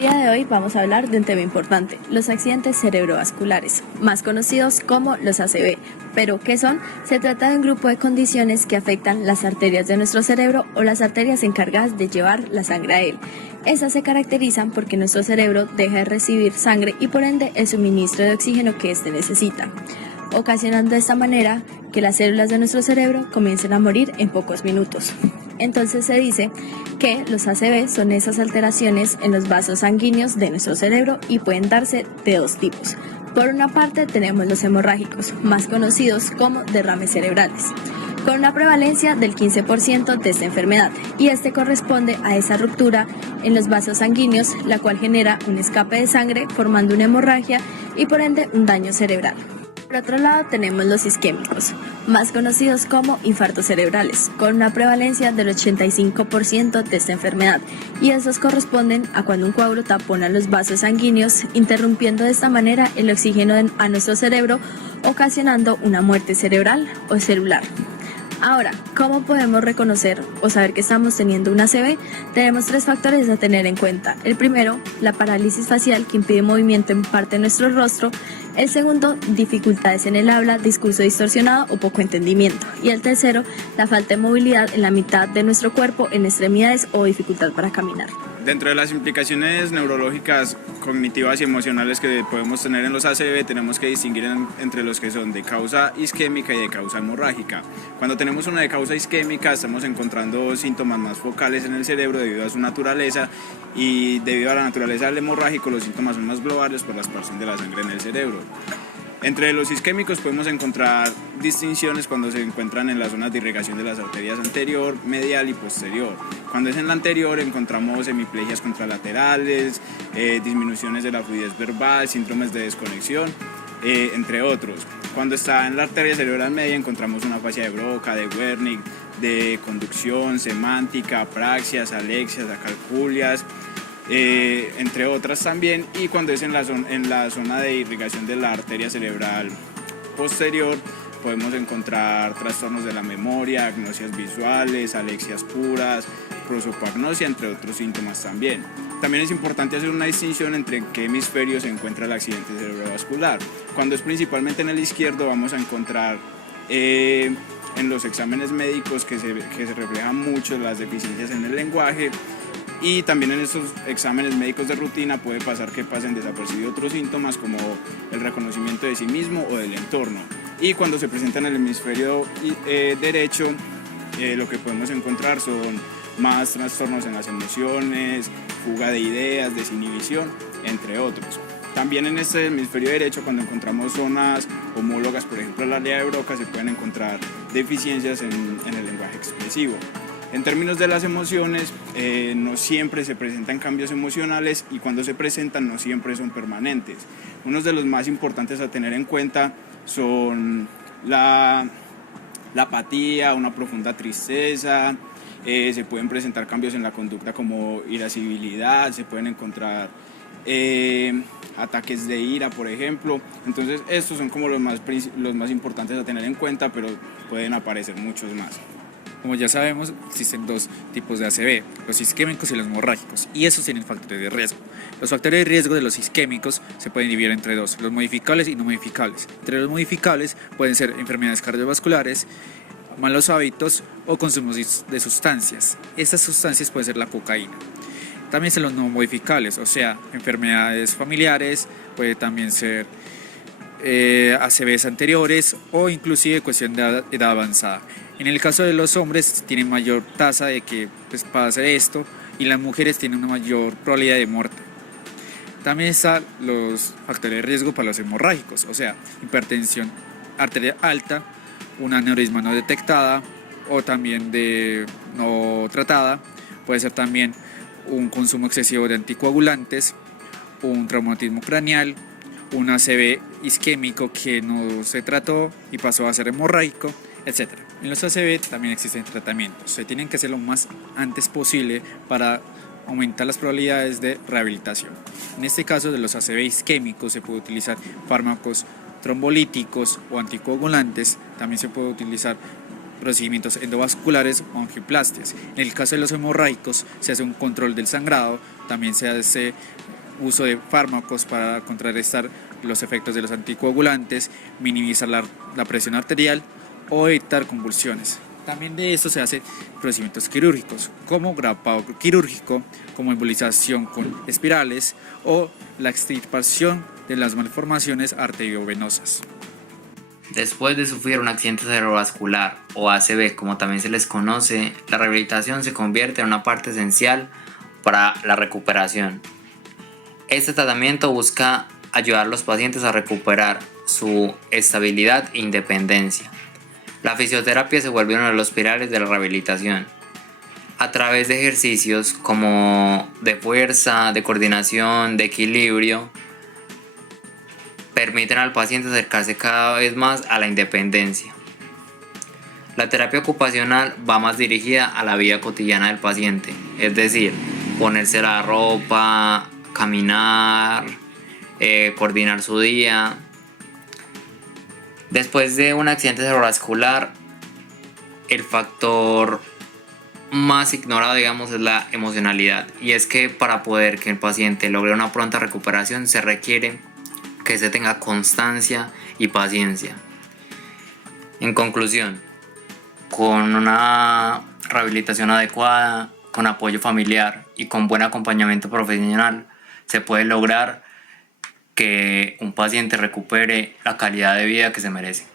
El día de hoy vamos a hablar de un tema importante, los accidentes cerebrovasculares, más conocidos como los ACV. ¿Pero qué son? Se trata de un grupo de condiciones que afectan las arterias de nuestro cerebro o las arterias encargadas de llevar la sangre a él. Estas se caracterizan porque nuestro cerebro deja de recibir sangre y por ende el suministro de oxígeno que éste necesita, ocasionando de esta manera que las células de nuestro cerebro comiencen a morir en pocos minutos. Entonces se dice que los ACV son esas alteraciones en los vasos sanguíneos de nuestro cerebro y pueden darse de dos tipos. Por una parte tenemos los hemorrágicos, más conocidos como derrames cerebrales, con una prevalencia del 15% de esta enfermedad, y este corresponde a esa ruptura en los vasos sanguíneos, la cual genera un escape de sangre formando una hemorragia y por ende un daño cerebral. Por otro lado tenemos los isquémicos, más conocidos como infartos cerebrales, con una prevalencia del 85% de esta enfermedad, y esos corresponden a cuando un coágulo tapona los vasos sanguíneos, interrumpiendo de esta manera el oxígeno a nuestro cerebro, ocasionando una muerte cerebral o celular. Ahora, ¿cómo podemos reconocer o saber que estamos teniendo una ACV? Tenemos tres factores a tener en cuenta. El primero, la parálisis facial que impide movimiento en parte de nuestro rostro. El segundo, dificultades en el habla, discurso distorsionado o poco entendimiento. Y el tercero, la falta de movilidad en la mitad de nuestro cuerpo, en extremidades o dificultad para caminar. Dentro de las implicaciones neurológicas, cognitivas y emocionales que podemos tener en los ACV, tenemos que distinguir entre los que son de causa isquémica y de causa hemorrágica. Cuando tenemos una de causa isquémica, estamos encontrando síntomas más focales en el cerebro debido a su naturaleza, y debido a la naturaleza del hemorrágico, los síntomas son más globales por la expansión de la sangre en el cerebro. Entre los isquémicos podemos encontrar distinciones cuando se encuentran en las zonas de irrigación de las arterias anterior, medial y posterior. Cuando es en la anterior encontramos hemiplegias contralaterales, disminuciones de la fluidez verbal, síndromes de desconexión, entre otros. Cuando está en la arteria cerebral media encontramos una afasia de Broca, de Wernicke, de conducción, semántica, apraxias, alexias, acalculias, entre otras también. Y cuando es en la zona de irrigación de la arteria cerebral posterior, podemos encontrar trastornos de la memoria, agnosias visuales, alexias puras, prosopagnosia, entre otros síntomas también. También es importante hacer una distinción entre en qué hemisferio se encuentra el accidente cerebrovascular. Cuando es principalmente en el izquierdo, vamos a encontrar en los exámenes médicos que se reflejan mucho las deficiencias en el lenguaje. Y también en estos exámenes médicos de rutina puede pasar que pasen desapercibidos otros síntomas como el reconocimiento de sí mismo o del entorno. Y cuando se presenta en el hemisferio derecho, lo que podemos encontrar son más trastornos en las emociones, fuga de ideas, desinhibición, entre otros. También en este hemisferio derecho, cuando encontramos zonas homólogas, por ejemplo el área de Broca, se pueden encontrar deficiencias en el lenguaje expresivo. En términos de las emociones, no siempre se presentan cambios emocionales, y cuando se presentan no siempre son permanentes. Unos de los más importantes a tener en cuenta son la apatía, una profunda tristeza, se pueden presentar cambios en la conducta como irascibilidad, se pueden encontrar ataques de ira, por ejemplo. Entonces estos son como los más importantes a tener en cuenta, pero pueden aparecer muchos más. Como ya sabemos, existen dos tipos de ACV, los isquémicos y los hemorrágicos, y esos tienen factores de riesgo. Los factores de riesgo de los isquémicos se pueden dividir entre dos, los modificables y no modificables. Entre los modificables pueden ser enfermedades cardiovasculares, malos hábitos o consumo de sustancias. Estas sustancias pueden ser la cocaína. También son los no modificables, o sea, enfermedades familiares, puede también ser ACVs anteriores o inclusive cuestión de edad avanzada. En el caso de los hombres tienen mayor tasa de que pase esto, y las mujeres tienen una mayor probabilidad de muerte. También están los factores de riesgo para los hemorrágicos, o sea, hipertensión arterial alta, una aneurisma no detectada o también no tratada. Puede ser también un consumo excesivo de anticoagulantes, un traumatismo craneal, un ACV isquémico que no se trató y pasó a ser hemorrágico, etc. En los ACV también existen tratamientos, se tienen que hacer lo más antes posible para aumentar las probabilidades de rehabilitación. En este caso de los ACV isquémicos se puede utilizar fármacos trombolíticos o anticoagulantes, también se puede utilizar procedimientos endovasculares o angioplastias. En el caso de los hemorrágicos se hace un control del sangrado, también se hace uso de fármacos para contrarrestar los efectos de los anticoagulantes, minimizar la presión arterial o evitar convulsiones. También de esto se hacen procedimientos quirúrgicos, como grapado quirúrgico, como embolización con espirales o la extirpación de las malformaciones arteriovenosas. Después de sufrir un accidente cerebrovascular o ACV, como también se les conoce, la rehabilitación se convierte en una parte esencial para la recuperación. Este tratamiento busca ayudar a los pacientes a recuperar su estabilidad e independencia. La fisioterapia se vuelve uno de los pilares de la rehabilitación. A través de ejercicios como de fuerza, de coordinación, de equilibrio, permiten al paciente acercarse cada vez más a la independencia. La terapia ocupacional va más dirigida a la vida cotidiana del paciente, es decir, ponerse la ropa, caminar, coordinar su día. Después de un accidente cerebrovascular, el factor más ignorado, digamos, es la emocionalidad, y es que para poder que el paciente logre una pronta recuperación se requiere que se tenga constancia y paciencia. En conclusión, con una rehabilitación adecuada, con apoyo familiar y con buen acompañamiento profesional, se puede lograr que un paciente recupere la calidad de vida que se merece.